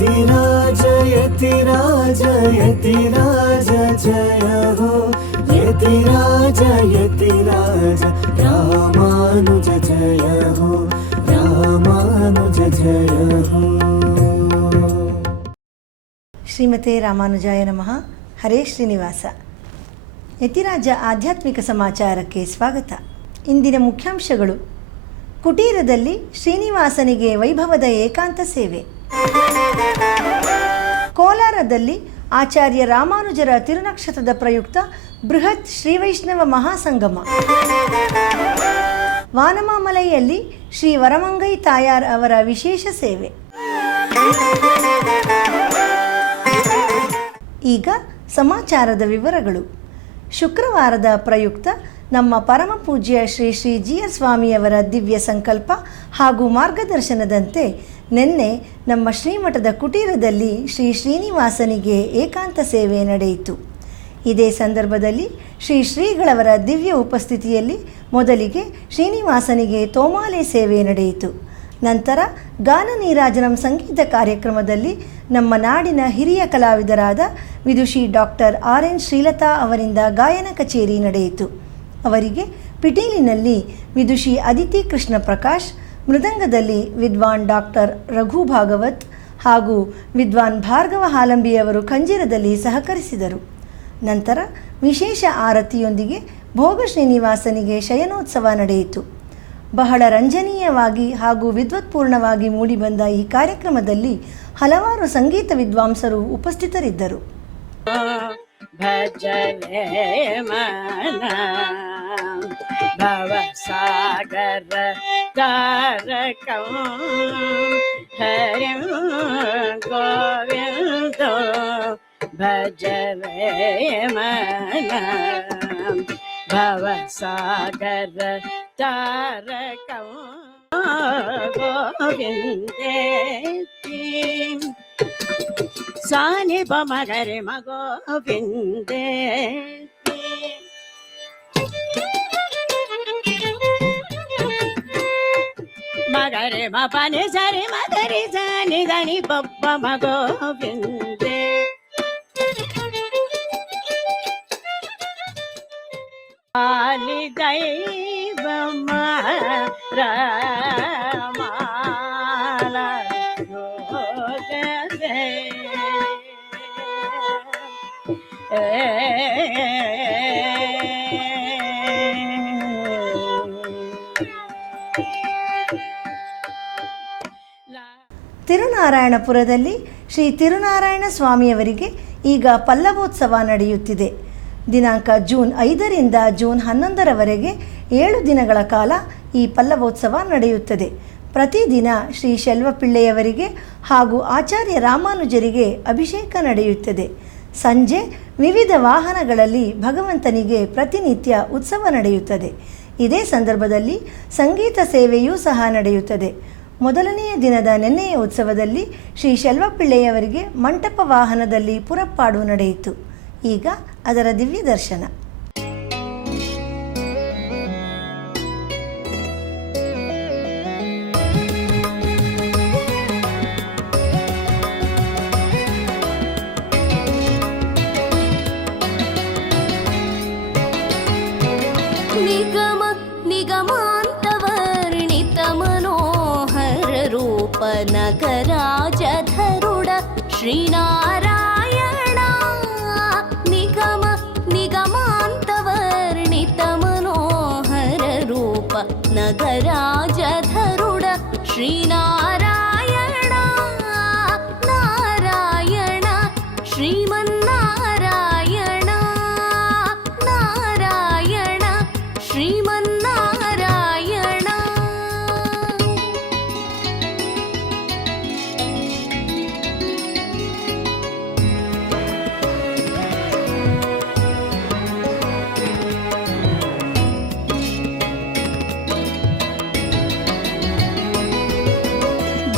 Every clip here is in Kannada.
यतिराज यतिराज यतिराज जय हो यतिराज यतिराज रामानुज जय हो रामानुज जय हो। ಶ್ರೀಮತೆ ರಾಮಾನುಜಾಯ ನಮಃ. ಹರೇ ಶ್ರೀನಿವಾಸ. ಯತಿರಾಜ ಆಧ್ಯಾತ್ಮಿಕ ಸಮಾಚಾರಕ್ಕೆ ಸ್ವಾಗತ. ಇಂದಿನ ಮುಖ್ಯಾಂಶಗಳು: ಕುಟೀರದಲ್ಲಿ ಶ್ರೀನಿವಾಸನಿಗೆ ವೈಭವದ ಏಕಾಂತ ಸೇವೆ. ಕೋಲಾರದಲ್ಲಿ ಆಚಾರ್ಯ ರಾಮಾನುಜರ ತಿರುನಕ್ಷತ್ರದ ಪ್ರಯುಕ್ತ ಬೃಹತ್ ಶ್ರೀವೈಷ್ಣವ ಮಹಾಸಂಗಮ. ವಾನಮಾಮಲೆಯಲ್ಲಿ ಶ್ರೀ ವರಮಂಗೈ ತಾಯಾರ್ ಅವರ ವಿಶೇಷ ಸೇವೆ. ಈಗ ಸಮಾಚಾರದ ವಿವರಗಳು. ಶುಕ್ರವಾರದ ಪ್ರಯುಕ್ತ ನಮ್ಮ ಪರಮ ಪೂಜ್ಯ ಶ್ರೀ ಶ್ರೀ ಜಿ.ಎಸ್. ಸ್ವಾಮಿಯವರ ದಿವ್ಯ ಸಂಕಲ್ಪ ಹಾಗೂ ಮಾರ್ಗದರ್ಶನದಂತೆ ನಿನ್ನೆ ನಮ್ಮ ಶ್ರೀಮಠದ ಕುಟೀರದಲ್ಲಿ ಶ್ರೀ ಶ್ರೀನಿವಾಸನಿಗೆ ಏಕಾಂತ ಸೇವೆ ನಡೆಯಿತು. ಇದೇ ಸಂದರ್ಭದಲ್ಲಿ ಶ್ರೀ ಶ್ರೀಗಳವರ ದಿವ್ಯ ಉಪಸ್ಥಿತಿಯಲ್ಲಿ ಮೊದಲಿಗೆ ಶ್ರೀನಿವಾಸನಿಗೆ ತೋಮಾಲೆ ಸೇವೆ ನಡೆಯಿತು. ನಂತರ ಗಾನ ನೀರಾಜನಂ ಸಂಗೀತ ಕಾರ್ಯಕ್ರಮದಲ್ಲಿ ನಮ್ಮ ನಾಡಿನ ಹಿರಿಯ ಕಲಾವಿದರಾದ ವಿದುಷಿ ಡಾಕ್ಟರ್ ಆರ್.ಎನ್. ಶ್ರೀಲತಾ ಅವರಿಂದ ಗಾಯನ ಕಚೇರಿ ನಡೆಯಿತು. ಅವರಿಗೆ ಪಿಟೀಲಿನಲ್ಲಿ ವಿದುಷಿ ಅದಿತಿ ಕೃಷ್ಣ ಪ್ರಕಾಶ್, ಮೃದಂಗದಲ್ಲಿ ವಿದ್ವಾನ್ ಡಾಕ್ಟರ್ ರಘು ಭಾಗವತ್ ಹಾಗೂ ವಿದ್ವಾನ್ ಭಾರ್ಗವ ಹಾಲಂಬಿಯವರು ಖಂಜಿರದಲ್ಲಿ ಸಹಕರಿಸಿದರು. ನಂತರ ವಿಶೇಷ ಆರತಿಯೊಂದಿಗೆ ಭೋಗ ಶ್ರೀನಿವಾಸನಿಗೆ ಶಯನೋತ್ಸವ ನಡೆಯಿತು. ಬಹಳ ರಂಜನೀಯವಾಗಿ ಹಾಗೂ ವಿದ್ವತ್ಪೂರ್ಣವಾಗಿ ಮೂಡಿಬಂದ ಈ ಕಾರ್ಯಕ್ರಮದಲ್ಲಿ ಹಲವಾರು ಸಂಗೀತ ವಿದ್ವಾಂಸರು ಉಪಸ್ಥಿತರಿದ್ದರು. ಭಜನೆ ಮನ ಭವಸಾಗರ ತಾರಕಂ ಹರಿಂ ಗೋವಿಂದ ಭಜನೆ ಮನ ಭವಸಾಗರ ತಾರಕಂ ಗೋವಿಂದೇತಿ ಸಾನಿ ಬಮಗರೆ ಮಗೋವಿಂದೇತಿ ಮಗರೆ ಮಪನೆ ಸರಿ ಮಗರಿ ಸಾನಿ ದನಿ ಪಪ್ಪ ಮಗೋವಿಂದೇ ಆಲಿ ದೈವಮ ರಮಾಲ ಯೋಗದೆ ತಿರುನಾರಾಯಣಪುರದಲ್ಲಿ ಶ್ರೀ ತಿರುನಾರಾಯಣ ಸ್ವಾಮಿಯವರಿಗೆ ಈಗ ಪಲ್ಲವೋತ್ಸವ ನಡೆಯುತ್ತಿದೆ. ದಿನಾಂಕ ಜೂನ್ 5ರಿಂದ ಜೂನ್ 11ರವರೆಗೆ 7 ದಿನಗಳ ಕಾಲ ಈ ಪಲ್ಲವೋತ್ಸವ ನಡೆಯುತ್ತದೆ. ಪ್ರತಿದಿನ ಶ್ರೀ ಶೆಲ್ವಪಿಳ್ಳೆಯವರಿಗೆ ಹಾಗೂ ಆಚಾರ್ಯ ರಾಮಾನುಜರಿಗೆ ಅಭಿಷೇಕ ನಡೆಯುತ್ತದೆ. ಸಂಜೆ ವಿವಿಧ ವಾಹನಗಳಲ್ಲಿ ಭಗವಂತನಿಗೆ ಪ್ರತಿನಿತ್ಯ ಉತ್ಸವ ನಡೆಯುತ್ತದೆ. ಇದೇ ಸಂದರ್ಭದಲ್ಲಿ ಸಂಗೀತ ಸೇವೆಯೂ ಸಹ ನಡೆಯುತ್ತದೆ. ಮೊದಲನೆಯ ದಿನದ ನೆನ್ನೆಯ ಉತ್ಸವದಲ್ಲಿ ಶ್ರೀ ಶೆಲ್ವಪಿಳ್ಳೆಯವರಿಗೆ ಮಂಟಪ ವಾಹನದಲ್ಲಿ ಪುರಪ್ಪಾಡು ನಡೆಯಿತು. ಈಗ ಅದರ ದಿವ್ಯ ದರ್ಶನ. ನಿಗಮ ನಿಗಮಾಂತವರ್ಣಿತ ಮನೋಹರ ರೂಪ ನಗರಾಜಧರುಡ ಶ್ರೀನಾರಾಯಣ. ನಿಗಮ ನಿಗಮಾಂತವರ್ಣಿತ ಮನೋಹರ ರೂಪ ನಗರಾಜಧರುಡ ಶ್ರೀನಾರಾಯಣ. ನಾರಾಯಣ ಶ್ರೀಮನ್ನಾರಾಯಣ ನಾರಾಯಣ ಶ್ರೀಮನ್ನಾರಾಯಣ.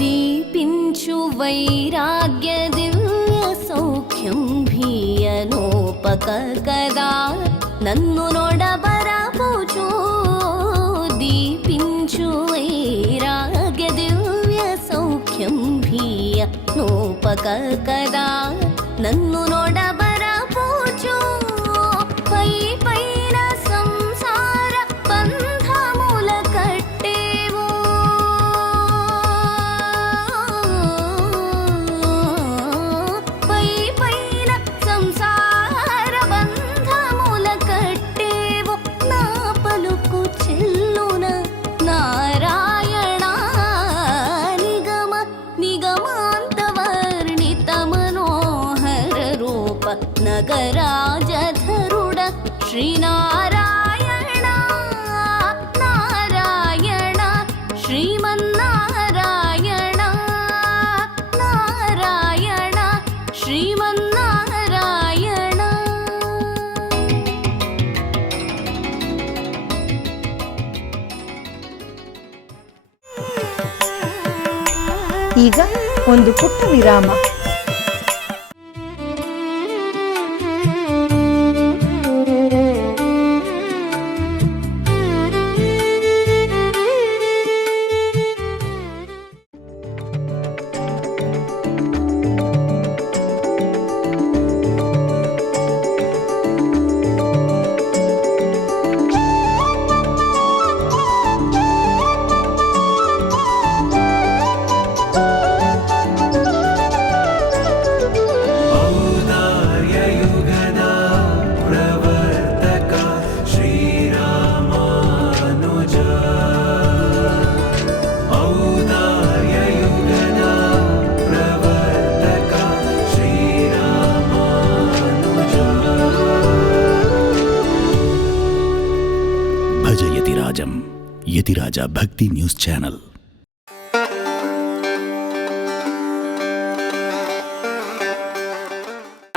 దీపించు వైరాగ్య దివ్య సౌఖ్యం భీయనోపక కదా నన్ను నొడబరపుచు. దీపించు వైరాగ్య దివ్య సౌఖ్యం ಸೌಖ್ಯಂಭಿಯ ನೋಪಕ ಕದಾ ನನ್ನು ನೋಡಬರ ಪೂಜು ಪೈ ಪೈನ ಸಂಸಾರ ಬಂಧ ಮೂಲ ಕಟ್ಟೇವು ಪೈ ಪೈನ ಸಂಸಾರ ಬಂಧ ಮೂಲ ಕಟ್ಟೇವು ನಾ ಪಲುಕು ಚೆಲ್ಲುನ ನಾರಾಯಣ ನಿಗಮ ನಿಗಮಾಂತ ವರ್ಣಿತ ಮನೋಹರ ರೂಪ ನಗರಾಜಧರುಡ ಶ್ರೀನಾರಾಯಣ ನಾರಾಯಣ ಶ್ರೀಮನ್ನಾರಾಯಣ ನಾರಾಯಣ ಶ್ರೀಮನ್ನಾರಾಯಣ. ಈಗ ಒಂದು ಪುಟ್ಟ ವಿರಾಮ. ಔದಾರ್ಯಯುಗದ ಪ್ರವರ್ತಕ ಶ್ರೀರಾಮಾನುಜ ಔದಾರ್ಯಯುಗದ ಪ್ರವರ್ತಕ ಶ್ರೀರಾಮಾನುಜ ಭಜ ಯತಿರಾಜಂ ಯತಿರಾಜ ಭಕ್ತಿ ನ್ಯೂಸ್ ಚಾನಲ್.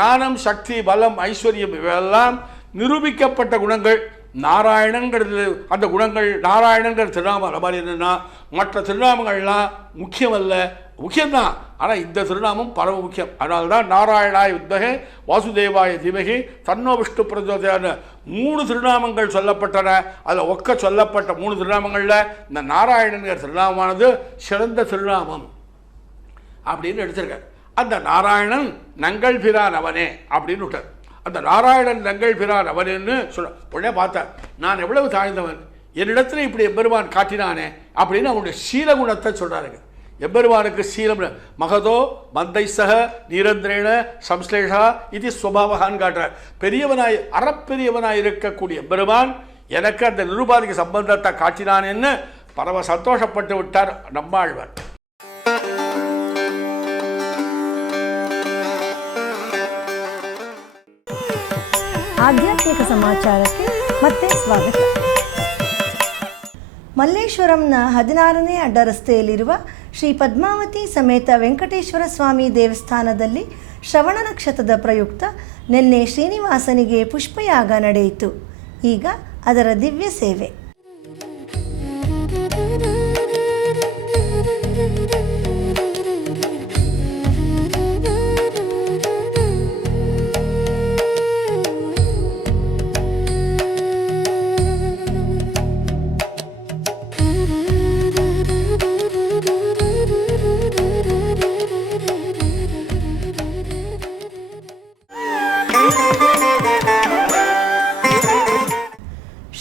ஞானம், சக்தி, பலம், ஐஸ்வர்யம் இவையெல்லாம் நிரூபிக்கப்பட்ட குணங்கள். நாராயணங்கிறது அந்த குணங்கள் நாராயணங்கிற திருநாமம் மாதிரி என்னென்னா மற்ற திருநாமங்கள்லாம் முக்கியமல்ல, முக்கியம்தான், ஆனால் இந்த திருநாமம் பரம முக்கியம். அதனால தான் நாராயணாய வித்மஹே வாசுதேவாய தீமஹி தன்னோ விஷ்ணு பிரச்சோதயான்னு 3 திருநாமங்கள் சொல்லப்பட்டன. அதில் ஒக்க சொல்லப்பட்ட 3 திருநாமங்களில் இந்த நாராயணங்கிற திருநாமமானது சிறந்த திருநாமம் அப்படின்னு எடுத்திருக்கார். அந்த நாராயணன் நங்கள் பிரான் அவனே அப்படின்னு விட்டார். அந்த நாராயணன் நங்கள் பிரான் அவனேன்னு சொல்ல உடனே பார்த்தார், நான் எவ்வளவு தாழ்ந்தவன், என்னிடத்துல இப்படி எம்பெருமான் காட்டினானே அப்படின்னு அவனுடைய சீலகுணத்தை சொல்கிறாருங்க. எம்பெருமானுக்கு சீலம் மகதோ மந்தைசக நிரந்திரேன சம்ஸ்லேஷா இது ஸ்வபாவகான்னு காட்டுறார். பெரியவனாய் அறப்பெரியவனாய் இருக்கக்கூடிய எம்பெருமான் எனக்கு அந்த நிருபாதிக சம்பந்தத்தை காட்டினானேன்னு பரம சந்தோஷப்பட்டு விட்டார் நம்மாழ்வார். ಆಧ್ಯಾತ್ಮಿಕ ಸಮಾಚಾರಕ್ಕೆ ಮತ್ತೆ ಸ್ವಾಗತ. ಮಲ್ಲೇಶ್ವರಂನ 16ನೇ ಅಡ್ಡ ರಸ್ತೆಯಲ್ಲಿರುವ ಶ್ರೀ ಪದ್ಮಾವತಿ ಸಮೇತ ವೆಂಕಟೇಶ್ವರ ಸ್ವಾಮಿ ದೇವಸ್ಥಾನದಲ್ಲಿ ಶ್ರವಣ ನಕ್ಷತ್ರದ ಪ್ರಯುಕ್ತ ನಿನ್ನೆ ಶ್ರೀನಿವಾಸನಿಗೆ ಪುಷ್ಪಯಾಗ ನಡೆಯಿತು. ಈಗ ಅದರ ದಿವ್ಯ ಸೇವೆ.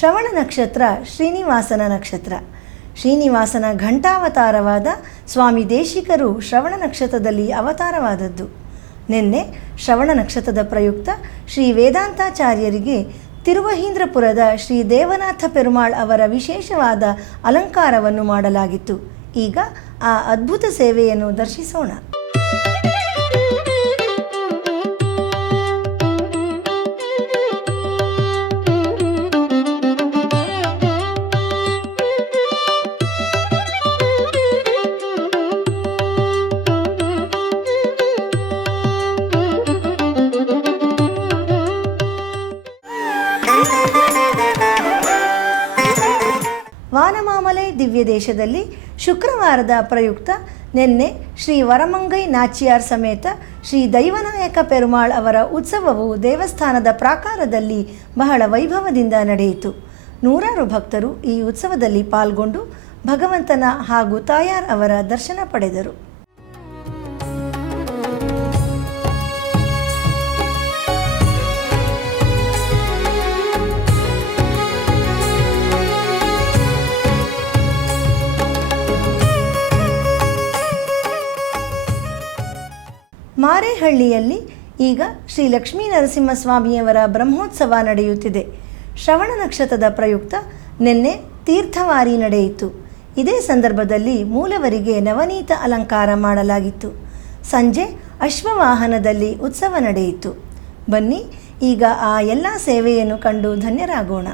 ಶ್ರವಣ ನಕ್ಷತ್ರ ಶ್ರೀನಿವಾಸನ ನಕ್ಷತ್ರ. ಶ್ರೀನಿವಾಸನ ಘಂಟಾವತಾರವಾದ ಸ್ವಾಮಿ ದೇಶಿಕರು ಶ್ರವಣ ನಕ್ಷತ್ರದಲ್ಲಿ ಅವತಾರವಾದದ್ದು. ನಿನ್ನೆ ಶ್ರವಣ ನಕ್ಷತ್ರದ ಪ್ರಯುಕ್ತ ಶ್ರೀ ವೇದಾಂತಾಚಾರ್ಯರಿಗೆ ತಿರುವಹೀಂದ್ರಪುರದ ಶ್ರೀ ದೇವನಾಥ ಪೆರುಮಾಳ್ ಅವರ ವಿಶೇಷವಾದ ಅಲಂಕಾರವನ್ನು ಮಾಡಲಾಗಿತ್ತು. ಈಗ ಆ ಅದ್ಭುತ ಸೇವೆಯನ್ನು ದರ್ಶಿಸೋಣ. ವಾನಮಾಮಲೆ ದಿವ್ಯ ದೇಶದಲ್ಲಿ ಶುಕ್ರವಾರದ ಪ್ರಯುಕ್ತ ನಿನ್ನೆ ಶ್ರೀ ವರಮಂಗೈ ನಾಚಿಯಾರ್ ಸಮೇತ ಶ್ರೀ ದೈವನಾಯಕ ಪೆರುಮಾಳ್ ಅವರ ಉತ್ಸವವು ದೇವಸ್ಥಾನದ ಪ್ರಾಕಾರದಲ್ಲಿ ಬಹಳ ವೈಭವದಿಂದ ನಡೆಯಿತು. ನೂರಾರು ಭಕ್ತರು ಈ ಉತ್ಸವದಲ್ಲಿ ಪಾಲ್ಗೊಂಡು ಭಗವಂತನ ಹಾಗೂ ತಾಯಾರ್ ಅವರ ದರ್ಶನ ಪಡೆದರು. ಮಾರೇಹಳ್ಳಿಯಲ್ಲಿ ಈಗ ಶ್ರೀ ಲಕ್ಷ್ಮೀ ನರಸಿಂಹಸ್ವಾಮಿಯವರ ಬ್ರಹ್ಮೋತ್ಸವ ನಡೆಯುತ್ತಿದೆ. ಶ್ರವಣ ನಕ್ಷತ್ರದ ಪ್ರಯುಕ್ತ ನಿನ್ನೆ ತೀರ್ಥವಾರಿ ನಡೆಯಿತು. ಇದೇ ಸಂದರ್ಭದಲ್ಲಿ ಮೂಲವರಿಗೆ ನವನೀತ ಅಲಂಕಾರ ಮಾಡಲಾಗಿತ್ತು. ಸಂಜೆ ಅಶ್ವವಾಹನದಲ್ಲಿ ಉತ್ಸವ ನಡೆಯಿತು. ಬನ್ನಿ ಈಗ ಆ ಎಲ್ಲ ಸೇವೆಯನ್ನು ಕಂಡು ಧನ್ಯರಾಗೋಣ.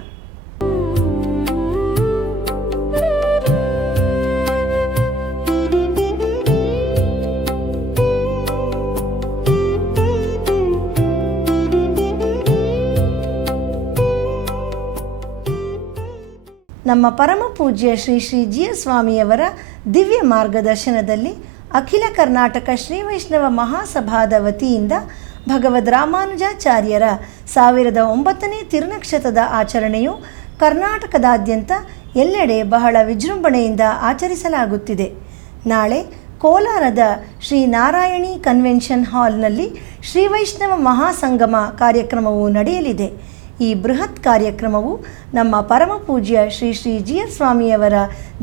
ನಮ್ಮ ಪರಮ ಪೂಜ್ಯ ಶ್ರೀ ಶ್ರೀ ಜಿ ಎಸ್ ಸ್ವಾಮಿಯವರ ದಿವ್ಯ ಮಾರ್ಗದರ್ಶನದಲ್ಲಿ ಅಖಿಲ ಕರ್ನಾಟಕ ಶ್ರೀ ವೈಷ್ಣವ ಮಹಾಸಭಾದ ವತಿಯಿಂದ ಭಗವದ್ ರಾಮಾನುಜಾಚಾರ್ಯರ 1009ನೇ ತಿರುನಕ್ಷತ್ರದ ಆಚರಣೆಯು ಕರ್ನಾಟಕದಾದ್ಯಂತ ಎಲ್ಲೆಡೆ ಬಹಳ ವಿಜೃಂಭಣೆಯಿಂದ ಆಚರಿಸಲಾಗುತ್ತಿದೆ. ನಾಳೆ ಕೋಲಾರದ ಶ್ರೀ ನಾರಾಯಣಿ ಕನ್ವೆನ್ಷನ್ ಹಾಲ್ನಲ್ಲಿ ಶ್ರೀ ವೈಷ್ಣವ ಮಹಾಸಂಗಮ ಕಾರ್ಯಕ್ರಮವು ನಡೆಯಲಿದೆ. ಈ ಬೃಹತ್ ಕಾರ್ಯಕ್ರಮವು ನಮ್ಮ ಪರಮ ಪೂಜ್ಯ ಶ್ರೀ ಶ್ರೀ ಜಿ ಎಸ್ ಸ್ವಾಮಿಯವರ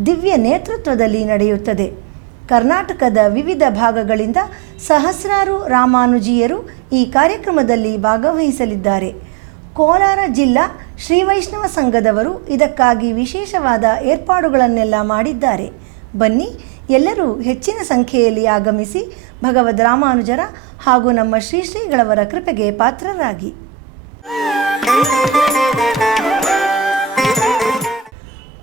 ದಿವ್ಯ ನೇತೃತ್ವದಲ್ಲಿ ನಡೆಯುತ್ತದೆ. ಕರ್ನಾಟಕದ ವಿವಿಧ ಭಾಗಗಳಿಂದ ಸಹಸ್ರಾರು ರಾಮಾನುಜೀಯರು ಈ ಕಾರ್ಯಕ್ರಮದಲ್ಲಿ ಭಾಗವಹಿಸಲಿದ್ದಾರೆ. ಕೋಲಾರ ಜಿಲ್ಲಾ ಶ್ರೀ ವೈಷ್ಣವ ಸಂಘದವರು ಇದಕ್ಕಾಗಿ ವಿಶೇಷವಾದ ಏರ್ಪಾಡುಗಳನ್ನೆಲ್ಲ ಮಾಡಿದ್ದಾರೆ. ಬನ್ನಿ ಎಲ್ಲರೂ ಹೆಚ್ಚಿನ ಸಂಖ್ಯೆಯಲ್ಲಿ ಆಗಮಿಸಿ ಭಗವದ್ ರಾಮಾನುಜರ ಹಾಗೂ ನಮ್ಮ ಶ್ರೀ ಶ್ರೀಗಳವರ ಕೃಪೆಗೆ ಪಾತ್ರರಾಗಿ.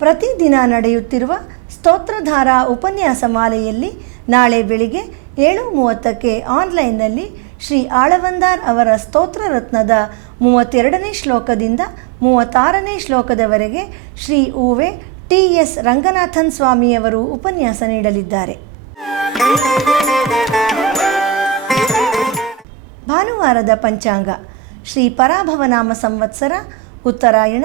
ಪ್ರತಿದಿನ ನಡೆಯುತ್ತಿರುವ ಸ್ತೋತ್ರಧಾರಾ ಉಪನ್ಯಾಸ ಮಾಲೆಯಲ್ಲಿ ನಾಳೆ ಬೆಳಿಗ್ಗೆ 7:30ಕ್ಕೆ ಆನ್ಲೈನ್ನಲ್ಲಿ ಶ್ರೀ ಆಳವಂದಾರ್ ಅವರ ಸ್ತೋತ್ರ ರತ್ನದ 32ನೇ ಶ್ಲೋಕದಿಂದ 36ನೇ ಶ್ಲೋಕದವರೆಗೆ ಶ್ರೀ ಉವೆ ಟಿ.ಎಸ್. ರಂಗನಾಥನ್ ಸ್ವಾಮಿಯವರು ಉಪನ್ಯಾಸ ನೀಡಲಿದ್ದಾರೆ. ಭಾನುವಾರದ ಪಂಚಾಂಗ ಶ್ರೀ ಪರಾಭವನಾಮ ಸಂವತ್ಸರ, ಉತ್ತರಾಯಣ,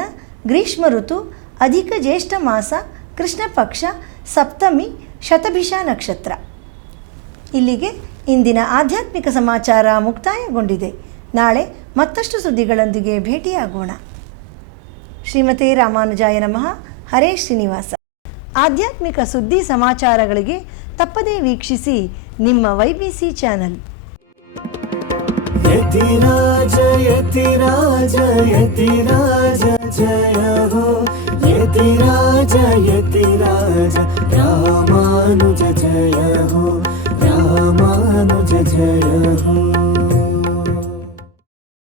ಗ್ರೀಷ್ಮ ಋತು, ಅಧಿಕ ಜ್ಯೇಷ್ಠ ಮಾಸ, ಕೃಷ್ಣ ಪಕ್ಷ, ಸಪ್ತಮಿ, ಶತಭಿಷ ನಕ್ಷತ್ರ. ಇಲ್ಲಿಗೆ ಇಂದಿನ ಆಧ್ಯಾತ್ಮಿಕ ಸಮಾಚಾರ ಮುಕ್ತಾಯಗೊಂಡಿದೆ. ನಾಳೆ ಮತ್ತಷ್ಟು ಸುದ್ದಿಗಳೊಂದಿಗೆ ಭೇಟಿಯಾಗೋಣ. ಶ್ರೀಮತಿ ರಾಮಾನುಜಾಯ ನಮಃ. ಹರೇ ಶ್ರೀನಿವಾಸ. ಆಧ್ಯಾತ್ಮಿಕ ಸುದ್ದಿ ಸಮಾಚಾರಗಳಿಗೆ ತಪ್ಪದೇ ವೀಕ್ಷಿಸಿ ನಿಮ್ಮ YBC ಚಾನಲ್. ಯತಿರಾಜ ಯತಿರಾಜ ಯತಿರಾಜ ಜಯ ಹೋ ಯತಿರಾಜ ಯತಿರಾಜ ರಾಮಾನುಜ ಜಯ ಹೋ ರಾಮಾನುಜ ಜಯ ಹೋ.